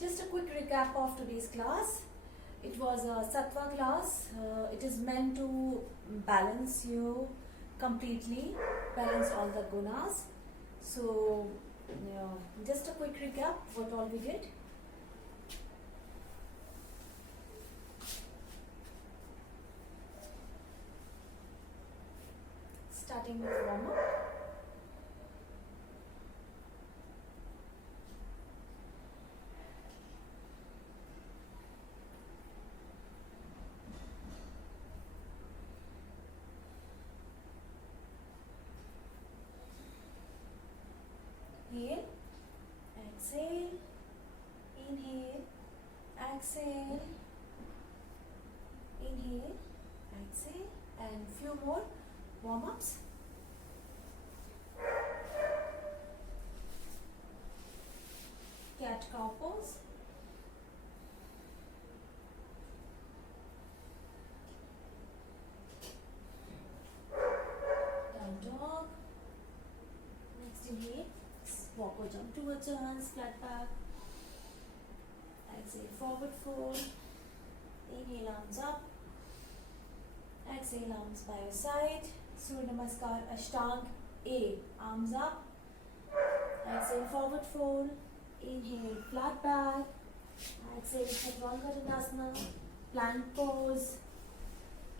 Just a quick recap of today's class. It was a Sattva class. It is meant to balance you completely, balance all the gunas. So, just a quick recap what all we did. Starting with warm up. Inhale, exhale, inhale, exhale, inhale, exhale, and few more warm-ups. Cat cow pose. Down dog. Next inhale. Walk or jump towards your hands, flat back. Exhale, forward fold. Inhale, arms up. Exhale, arms by your side. Surya Namaskar, Ashtang A. Arms up. Exhale, forward fold. Inhale, flat back. Exhale, Chaturanga Dandasana. Plank pose.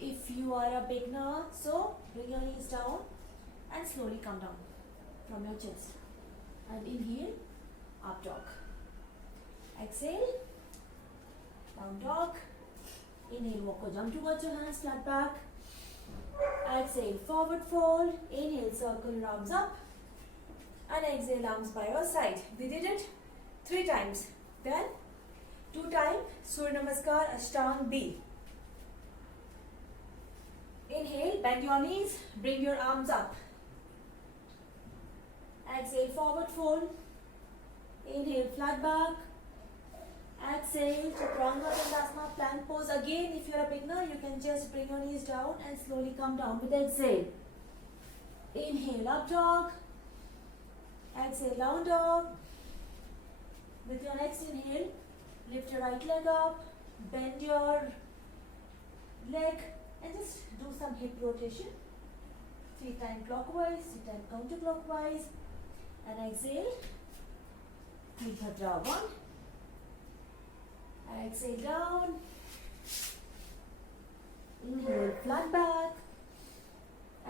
If you are a beginner, so bring your knees down and slowly come down from your chest. And inhale, up dog. Exhale, down dog. Inhale, walk or jump towards your hands, flat back. Exhale, forward fold. Inhale, circle arms up. And exhale, arms by your side. We did it 3 times. Then 2 times, Surya Namaskar, Ashtang B. Inhale, bend your knees, bring your arms up. Exhale, forward fold. Inhale, flat back. Exhale, Chaturanga Dandasana, plank pose. Again, if you are a beginner, you can just bring your knees down and slowly come down with exhale. Inhale, up dog. Exhale, down dog. With your next inhale, lift your right leg up, bend your leg and just do some hip rotation. 3 times clockwise, 3 times counterclockwise. And exhale, Virabhadra 1. Exhale down. Inhale, flat back.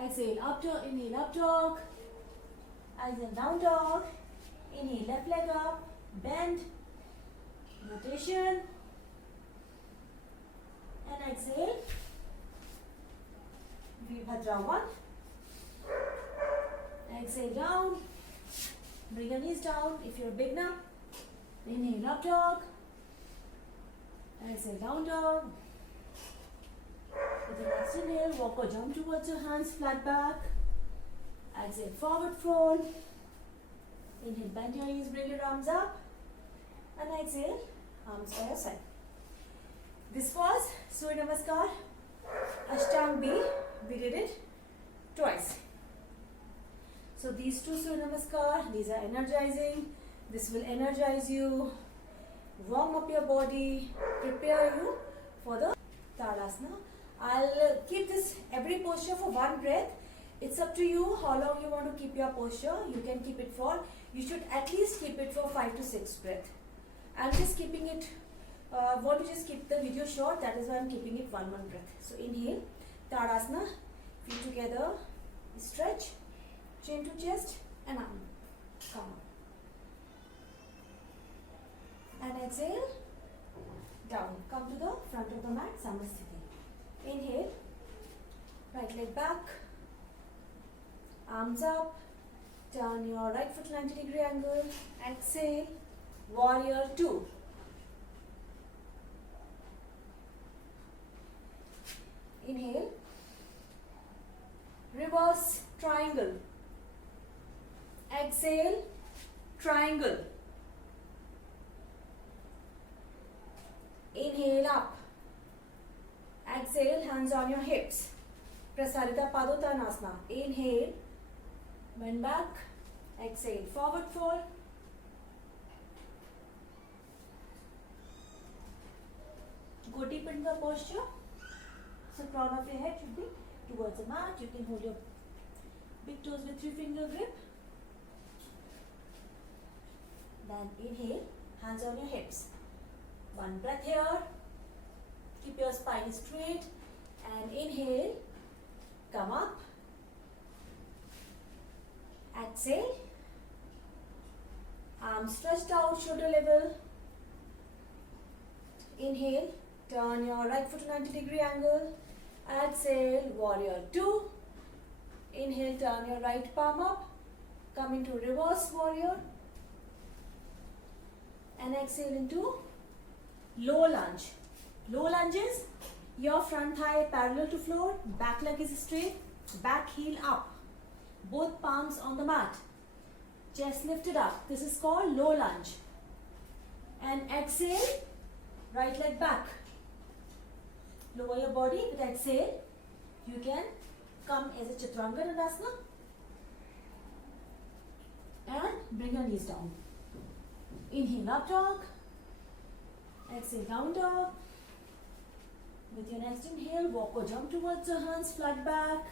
Exhale, up dog. Inhale, up dog. Exhale, down dog. Inhale, left leg up. Bend. Rotation. And exhale, Virabhadra 1. Exhale down. Bring your knees down if you're a beginner. Inhale, up dog. Exhale, down dog. With the next inhale, walk or jump towards your hands, flat back. Exhale, forward fold. Inhale, bend your knees, bring your arms up. And exhale, arms by your side. This was Surya Namaskar, Ashtang B. We did it twice. So these 2 Surya Namaskar, these are energizing. This will energize you, warm up your body, prepare you for the Tadasana. I'll keep this every posture for 1 breath. It's up to you how long you want to keep your posture. You can keep it for, you should at least keep it for 5 to 6 breaths. I'm just keeping it, want to just keep the video short, that is why I'm keeping it 1 breath. So inhale, Tadasana, feet together, stretch, chin to chest and arm, come up. And exhale, down, come to the front of the mat, Samasthiti. Inhale, right leg back, arms up, turn your right foot 90-degree angle, exhale, warrior 2. Inhale, reverse triangle. Exhale, triangle. Inhale up. Exhale, hands on your hips. Prasarita Padottanasana. Inhale, bend back. Exhale, forward fold. Go deep into the posture. So crown of your head should be towards the mat. You can hold your big toes with 3-finger grip. Then inhale, hands on your hips. One breath here. Keep your spine straight. And inhale, come up. Exhale. Arms stretched out, shoulder level. Inhale, turn your right foot to 90-degree angle. Exhale, warrior 2. Inhale, turn your right palm up. Come into reverse warrior. And exhale into low lunge. Low lunges, your front thigh parallel to floor, back leg is straight, back heel up. Both palms on the mat. Chest lifted up. This is called low lunge. And exhale, right leg back. Lower your body with exhale. You can come as a Chaturanga Dandasana. And bring your knees down. Inhale, up dog. Exhale, down dog. With your next inhale, walk or jump towards your hands, flat back.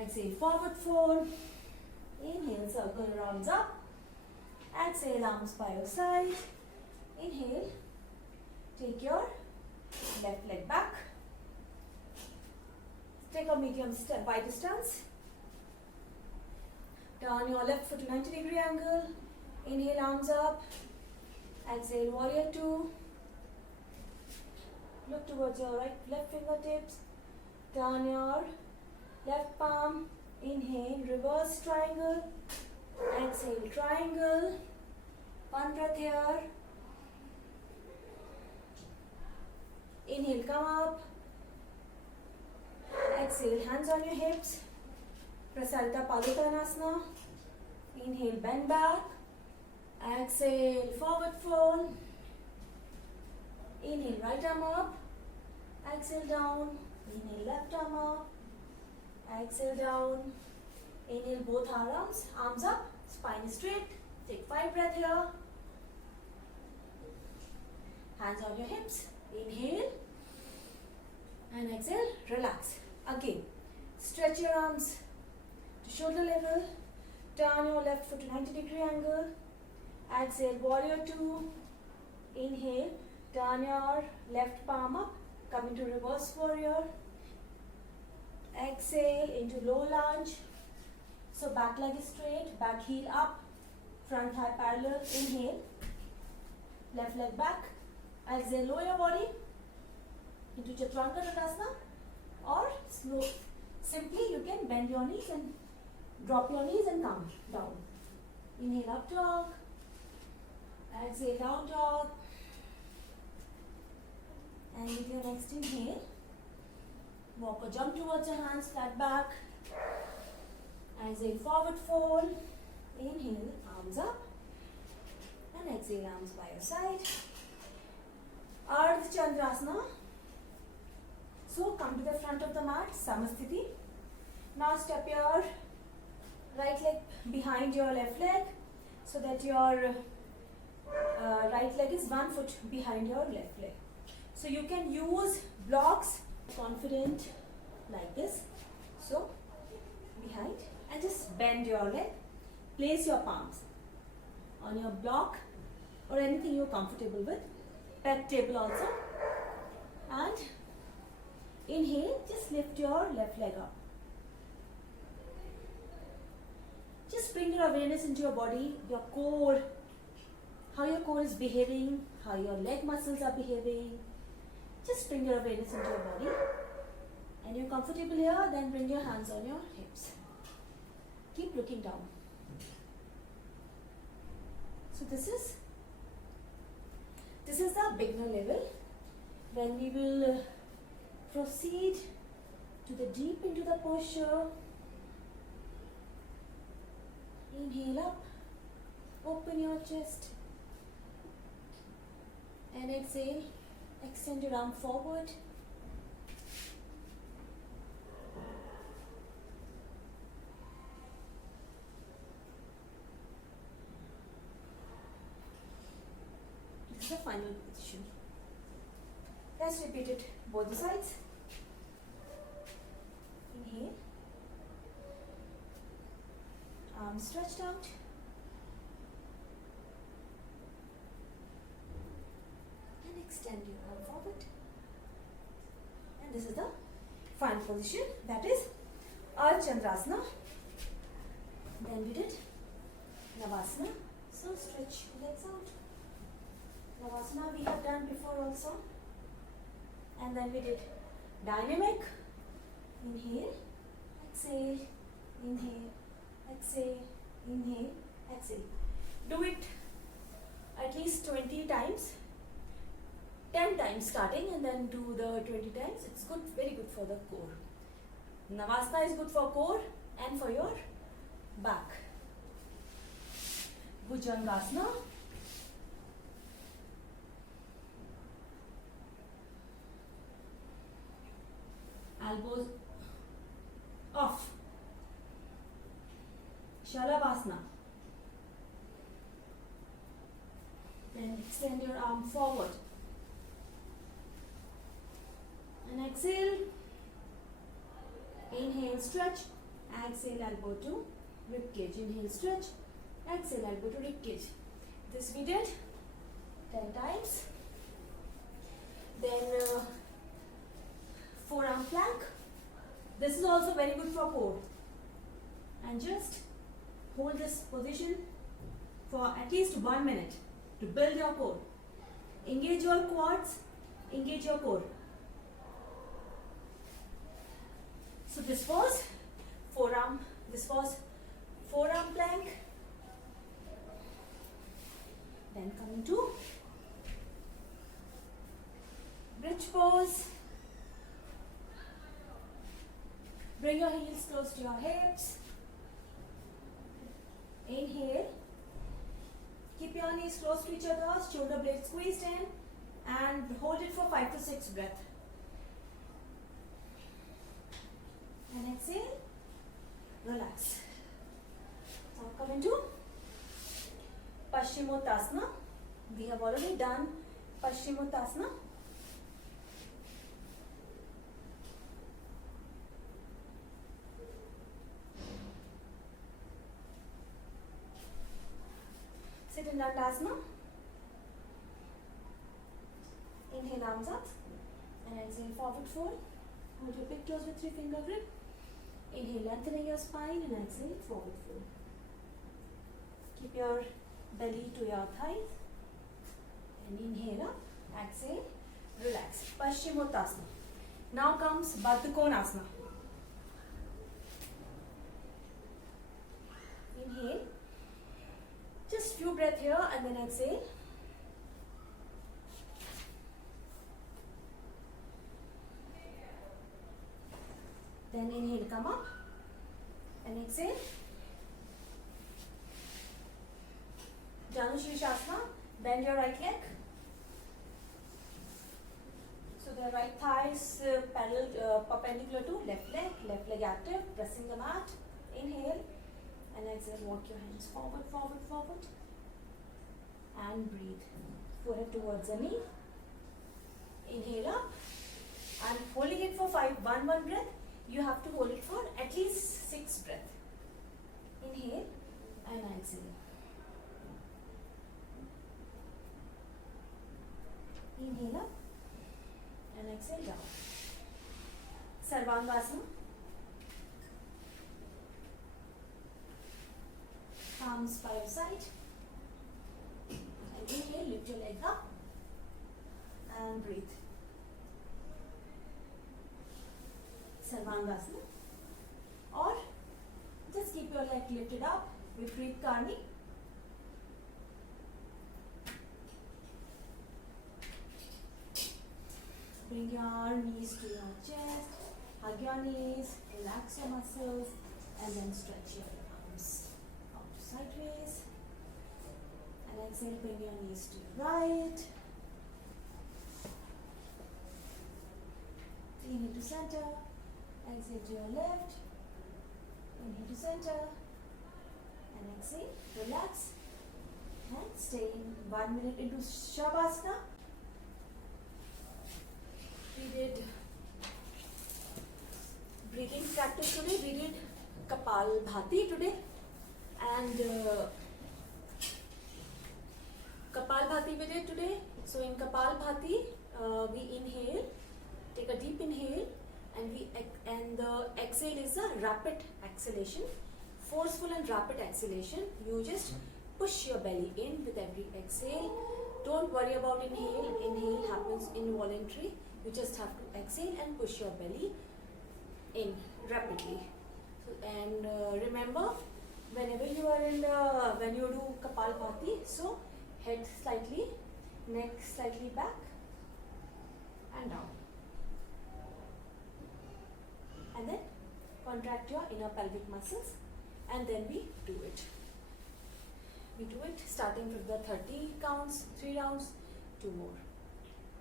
Exhale, forward fold. Inhale, circle rounds up. Exhale, arms by your side. Inhale, take your left leg back. Take a medium step wide stance. Turn your left foot to 90-degree angle. Inhale, arms up. Exhale, warrior 2. Look towards your left fingertips. Turn your left palm. Inhale, reverse triangle. Exhale, triangle. One breath here. Inhale, come up. Exhale, hands on your hips. Prasalita Padottanasana. Inhale, bend back. Exhale, forward fold. Inhale, right arm up. Exhale, down. Inhale, left arm up. Exhale, down. Inhale, both arms up. Spine straight. Take 5 breaths here. Hands on your hips. Inhale. And exhale, relax. Again, stretch your arms to shoulder level. Turn your left foot to 90-degree angle. Exhale, warrior 2. Inhale, turn your left palm up. Come into reverse warrior. Exhale into low lunge. So back leg is straight, back heel up, front thigh parallel. Inhale, left leg back. Exhale, lower your body into Chaturanga Dandasana, or simply you can bend your knees and drop your knees and come down. Inhale, up dog. Exhale, down dog. And with your next inhale, walk or jump towards your hands, flat back. Exhale, forward fold. Inhale, arms up. And exhale, arms by your side. Ardha Chandrasana. So come to the front of the mat, Samasthiti. Now step your right leg behind your left leg so that your right leg is 1 foot behind your left leg. So you can use blocks, confident like this. So behind and just bend your leg. Place your palms on your block or anything you're comfortable with. Pec table also. And inhale, just lift your left leg up. Just bring your awareness into your body, your core, how your core is behaving, how your leg muscles are behaving. Just bring your awareness into your body. And you're comfortable here, then bring your hands on your hips. Keep looking down. So this is the beginner level. When we will proceed to the deep into the posture. Inhale up, open your chest, and exhale, extend your arm forward. This is the final position. Let's repeat it both the sides. Inhale. Arms stretched out. And extend your arm forward. And this is the final position, that is Ardha Chandrasana. Then we did Navasana. So stretch legs out. Navasana we have done before also. And then we did dynamic. Inhale, exhale, inhale, exhale, inhale, exhale. Do it at least 20 times. 10 times starting and then do the 20 times. It's good, very good for the core. Navasana is good for core and for your back. Bhujangasana. Elbows off. Shalabhasana. Then extend your arm forward. And exhale. Inhale, stretch. Exhale, elbow to rib cage. Inhale, stretch. Exhale, elbow to rib cage. This we did 10 times. Then forearm plank. This is also very good for core. And just hold this position for at least 1 minute to build your core. Engage your quads, engage your core. So this was forearm plank. Then coming to bridge pose. Bring your heels close to your hips. Inhale. Keep your knees close to each other, shoulder blades squeezed in, and hold it for 5 to 6 breaths. And exhale, relax. Now come into Paschimottanasana. We have already done Paschimottanasana. Sit in Dandasana. Inhale, arms up. And exhale, forward fold. Hold your big toes with 3-finger grip. Inhale, lengthening your spine, and exhale, forward fold. Keep your belly to your thighs. And inhale up, exhale, relax. Paschimottanasana. Now comes Baddha Konasana. Inhale. Just few breaths here and then exhale. Then inhale, come up and exhale. Janu Shirshasana. Bend your right leg. So the right thigh is perpendicular to left leg active, pressing the mat. Inhale and exhale, walk your hands forward, forward, forward. And breathe. Forehead towards the knee. Inhale up. And holding it for 1 breath. You have to hold it for at least 6 breaths. Inhale and exhale. Inhale up and exhale down. Sarvangasana. Arms by your side. And inhale, lift your leg up and breathe. Sarvangasana. Or just keep your leg lifted up, Viparit Karni. Bring your knees to your chest, hug your knees, relax your muscles, and then stretch your arms out sideways. And exhale, bring your knees to your right. Inhale to center, exhale to your left. Inhale to center, and exhale, relax, and stay in 1 minute into Shavasana. we did breathing practice today. We did Kapalbhati today, and Kapalbhati we did today. So in Kapalbhati, we inhale, take a deep inhale, and the exhale is a rapid exhalation, forceful and rapid exhalation. You just push your belly in with every exhale. Don't worry about inhale. Inhale happens involuntary. You just have to exhale and push your belly in rapidly. So, and remember, whenever you are when you do Kapalbhati, so head slightly, neck slightly back and down. And then contract your inner pelvic muscles, and then we do it. We do it starting from the 30 counts, 3 rounds, 2 more.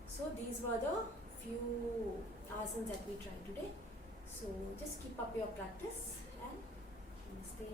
So these were the few asanas that we tried today. So just keep up your practice and stay